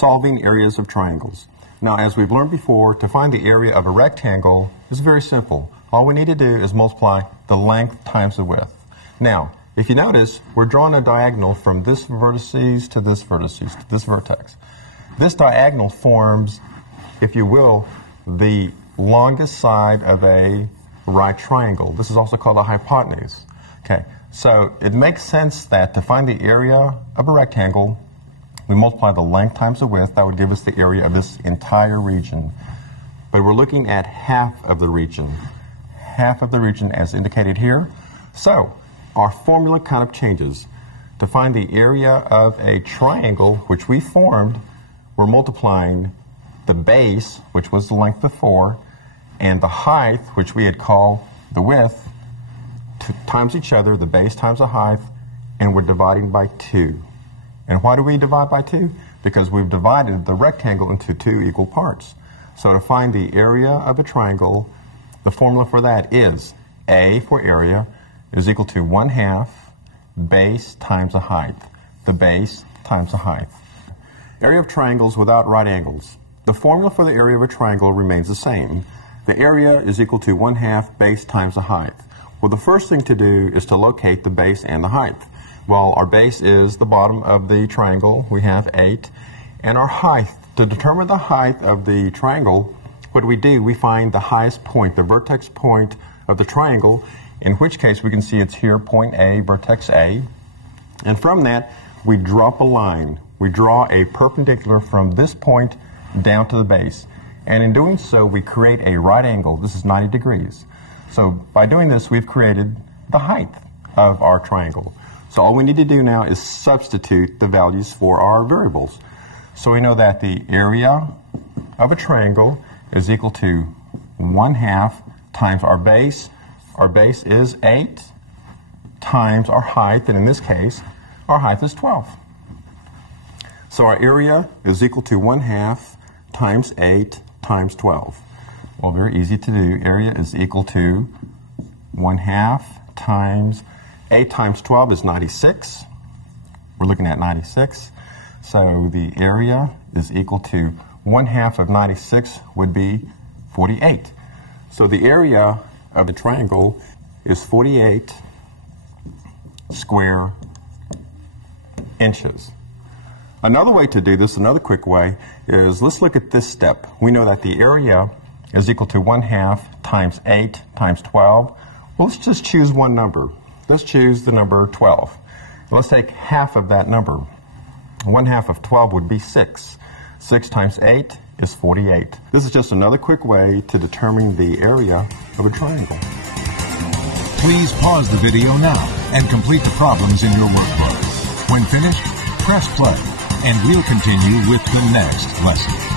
solving areas of triangles. Now, as we've learned before, to find the area of a rectangle is very simple. All we need to do is multiply the length times the width. Now, if you notice, we're drawing a diagonal from this vertices to this vertices, to this vertex. This diagonal forms, if you will, the longest side of a right triangle. This is also called a hypotenuse. Okay, so it makes sense that to find the area of a rectangle, we multiply the length times the width. That would give us the area of this entire region. But we're looking at half of the region. Half of the region as indicated here. So our formula kind of changes. To find the area of a triangle, which we formed, we're multiplying the base, which was the length before, and the height, which we had called the width, times each other, the base times the height, and we're dividing by 2. And why do we divide by 2? Because we've divided the rectangle into 2 equal parts. So to find the area of a triangle, the formula for that is A for area is equal to 1/2 base times the height. The base times the height. Area of triangles without right angles. The formula for the area of a triangle remains the same. The area is equal to 1/2 base times the height. Well, the first thing to do is to locate the base and the height. Well, our base is the bottom of the triangle. We have 8. And our height, to determine the height of the triangle, what do? We find the highest point, the vertex point of the triangle, in which case we can see it's here, point A, vertex A. And from that, we drop a line. We draw a perpendicular from this point down to the base. And in doing so, we create a right angle. This is 90 degrees. So by doing this, we've created the height of our triangle. So all we need to do now is substitute the values for our variables. So we know that the area of a triangle is equal to 1/2 times our base. Our base is 8 times our height, and in this case, our height is 12. So our area is equal to 1/2 times 8 times 12. Well, very easy to do. Area is equal to 1/2 times 8 times 12 is 96. We're looking at 96. So the area is equal to 1/2 of 96 would be 48. So the area of the triangle is 48 square inches. Another way to do this, another quick way, is let's look at this step. We know that the area is equal to 1/2 times 8 times 12. Well, let's just choose one number. Let's choose the number 12. Let's take half of that number. 1/2 of 12 would be 6. 6 times 8 is 48. This is just another quick way to determine the area of a triangle. Please pause the video now and complete the problems in your workbook. When finished, press play, and we'll continue with the next lesson.